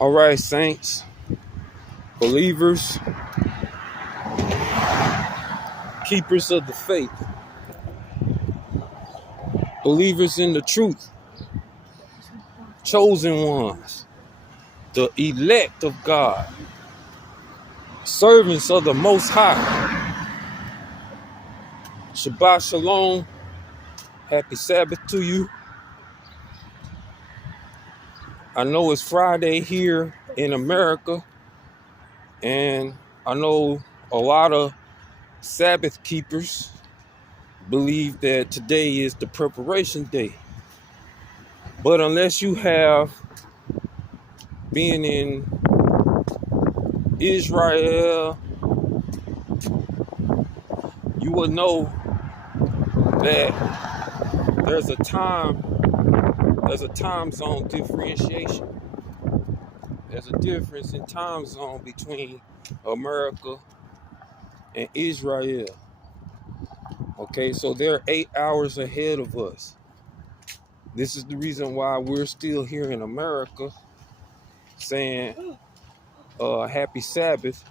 All right, saints, believers, keepers of the faith, believers in the truth, chosen ones, the elect of God, servants of the Most High. Shabbat Shalom. Happy Sabbath to you. I know it's Friday here in America, and I know a lot of Sabbath keepers believe that today is the preparation day. But unless you have been in Israel, you will know that there's a time zone differentiation. There's a difference in time zone between America and Israel. Okay, so they're 8 hours ahead of us. This is the reason why we're still here in America saying happy Sabbath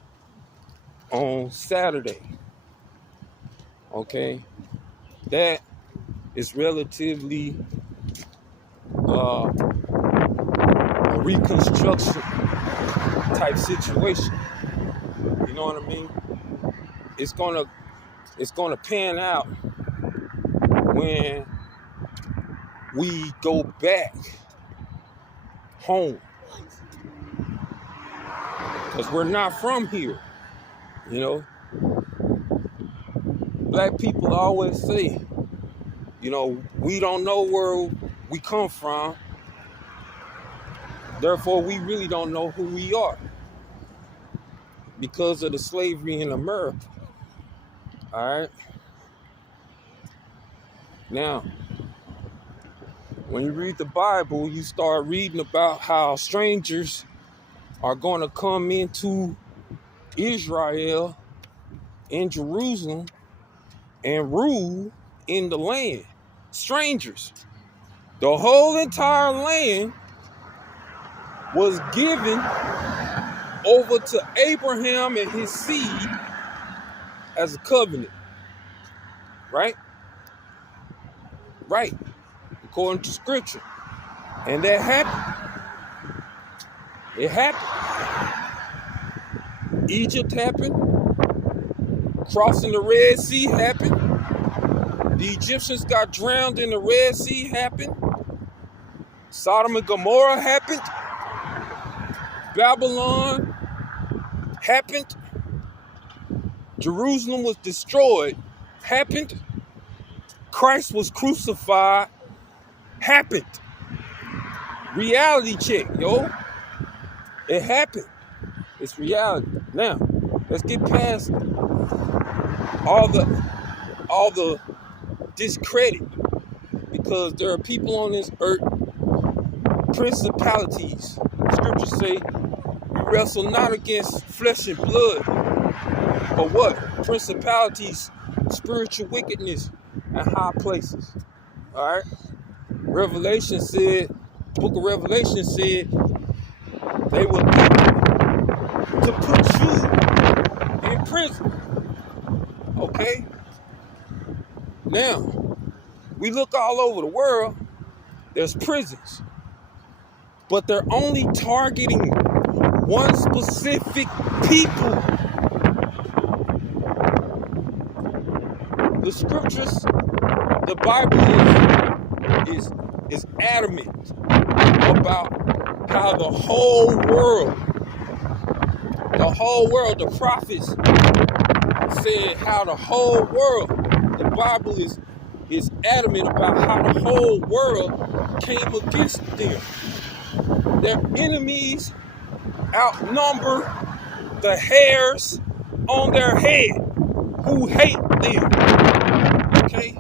on Saturday. Okay, that is relatively a reconstruction type situation. You know what I mean? It's gonna pan out when we go back home, because we're not from here. You know, black people always say, you know, we don't know where we come from, therefore we really don't know who we are because of the slavery in America. All right. Now, when you read the Bible, you start reading about how strangers are going to come into Israel, in Jerusalem, and rule in the land. Strangers. The whole entire land was given over to Abraham and his seed as a covenant. Right? Right. According to scripture. And that happened. It happened. Egypt happened. Crossing the Red Sea happened. The Egyptians got drowned in the Red Sea happened. Sodom and Gomorrah happened. Babylon happened. Jerusalem was destroyed happened. Christ was crucified happened. Reality check, yo. It happened. It's reality. Now, let's get past all the discredit, because there are people on this earth, principalities. Scriptures say we wrestle not against flesh and blood, but what? Principalities, spiritual wickedness in high places. All right. Revelation said, the book of Revelation said, they were thinking to put you in prison. Okay? Now, we look all over the world, there's prisons, but they're only targeting one specific people. The scriptures, the Bible is adamant about how the whole world, the prophets said how the whole world, the Bible is adamant about how the whole world came against them. Their enemies outnumber the hairs on their head who hate them. Okay?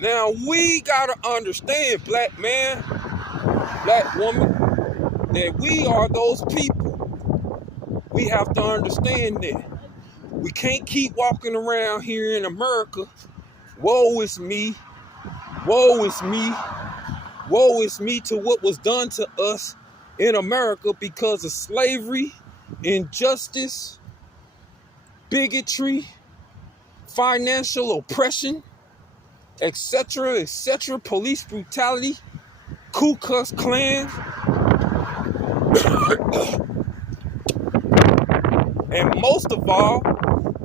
Now we gotta understand, black man, black woman, that we are those people. We have to understand that. We can't keep walking around here in America. Woe is me. Woe is me. Woe is me to what was done to us in America because of slavery, injustice, bigotry, financial oppression, etc., police brutality, Ku Klux Klan, and most of all,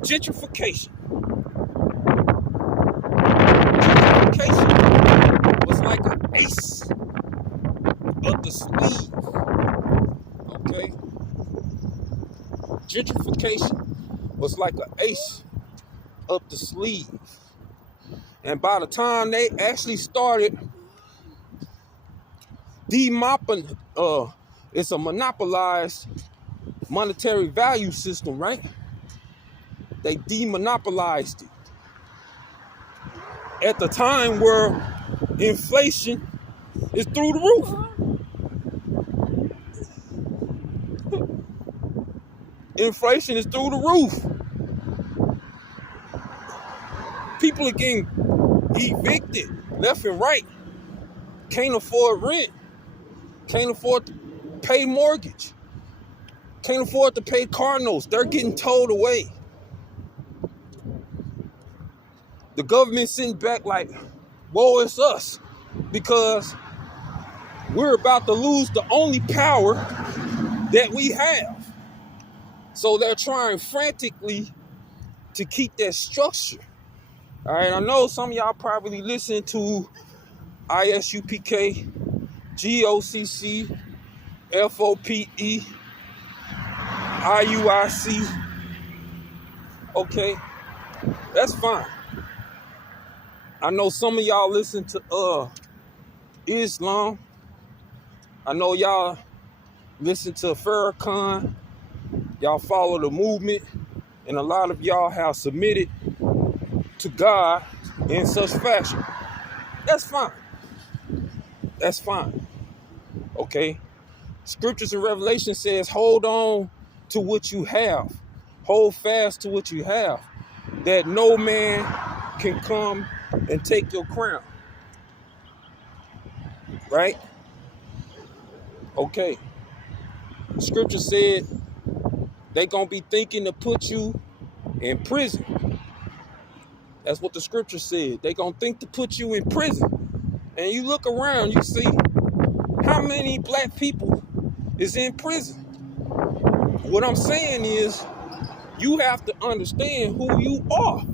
gentrification. Gentrification was like an ace up the sleeve, okay? Gentrification was like an ace up the sleeve. And by the time they actually started it's a monopolized monetary value system, right? They demonopolized it. At the time where inflation is through the roof. Inflation is through the roof. People are getting evicted left and right. Can't afford rent. Can't afford to pay mortgage. Can't afford to pay car notes. They're getting towed away. The government sitting back like, woe is us, because we're about to lose the only power that we have. So they're trying frantically to keep that structure. All right, I know some of y'all probably listen to ISUPK, GOCC, FOPE, IUIC. Okay, that's fine. I know some of y'all listen to Islam. I know y'all listen to Farrakhan. Y'all follow the movement, and a lot of y'all have submitted to God in such fashion. That's fine. That's fine. Okay? Scriptures and Revelation says, hold on to what you have. Hold fast to what you have, that no man can come and take your crown. Right? Okay. The scripture said they gonna be thinking to put you in prison. That's what the scripture said. They gonna think to put you in prison. And you look around, you see how many black people is in prison. What I'm saying is, you have to understand who you are.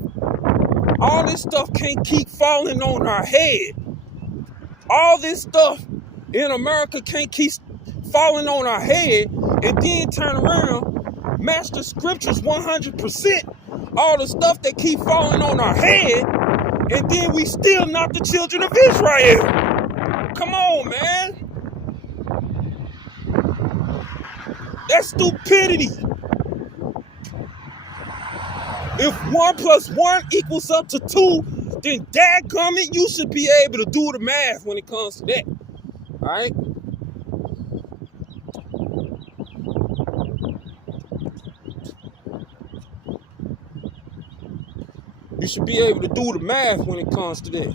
All this stuff can't keep falling on our head. All this stuff in America can't keep falling on our head and then turn around, match the scriptures 100%. All the stuff that keep falling on our head, and then we still not the children of Israel. Come on, man. That's stupidity. If 1 + 1 equals up to 2, then dadgummit, you should be able to do the math when it comes to that. All right? You should be able to do the math when it comes to that.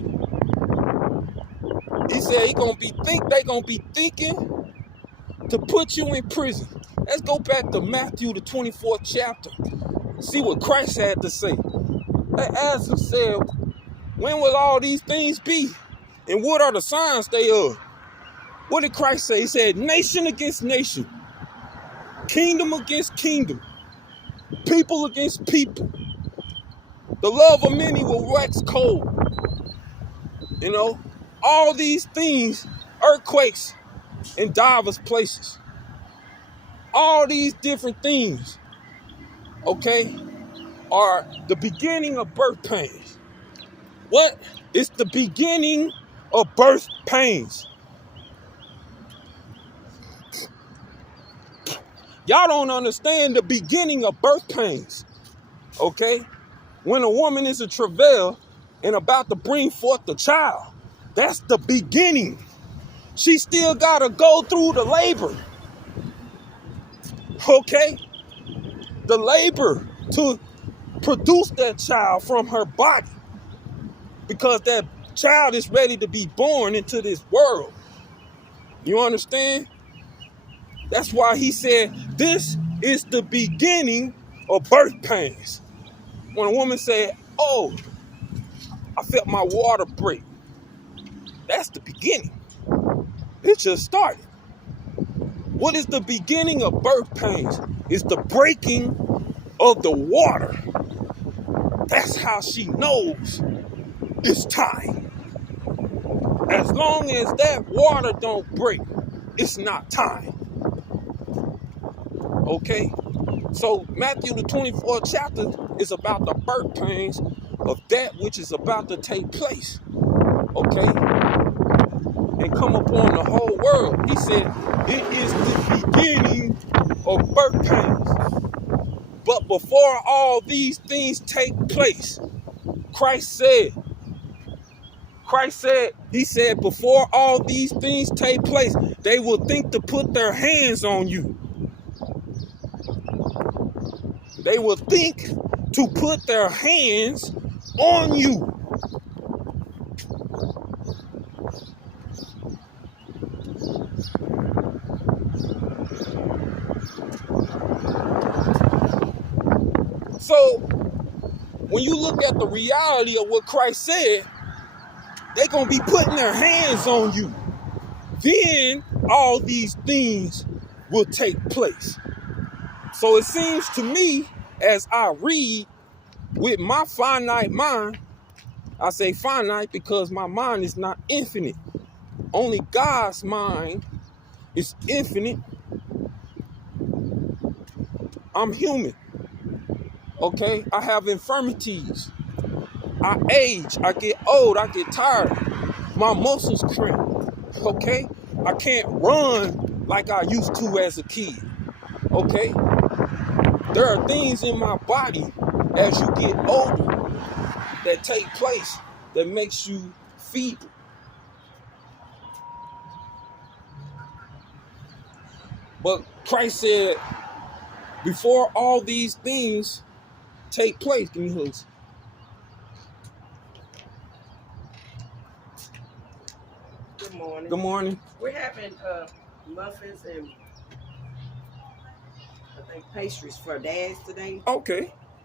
He said they gonna be thinking to put you in prison. Let's go back to Matthew, the 24th chapter. See what Christ had to say. They asked him, said, when will all these things be? And what are the signs thereof? What did Christ say? He said, nation against nation, kingdom against kingdom, people against people. The love of many will wax cold. You know, all these things, earthquakes in diverse places. All these different things, okay, are the beginning of birth pains. What? It's the beginning of birth pains. Y'all don't understand the beginning of birth pains, okay? When a woman is in travail and about to bring forth the child, that's the beginning. She still gotta go through the labor, okay? The labor to produce that child from her body, because that child is ready to be born into this world. You understand? That's why he said, this is the beginning of birth pains. When a woman said, oh, I felt my water break, that's the beginning. It just started. What is the beginning of birth pains? It's the breaking of the water. That's how she knows it's time. As long as that water don't break, it's not time. Okay? So Matthew the 24th chapter is about the birth pains of that which is about to take place. Okay? And come upon the whole world. He said, it is the beginning of birth pains. But before all these things take place, Christ said, he said, before all these things take place, they will think to put their hands on you. They will think to put their hands on you. So, when you look at the reality of what Christ said, they're going to be putting their hands on you. Then all these things will take place. So it seems to me, as I read with my finite mind, I say finite because my mind is not infinite. Only God's mind is infinite. I'm human. Okay? I have infirmities. I age. I get old. I get tired. My muscles cramp. Okay? I can't run like I used to as a kid. Okay? There are things in my body as you get older that take place that makes you feeble. But Christ said, before all these things take place, give me hugs. Good morning. Good morning. We're having muffins and I think pastries for dads today. Okay.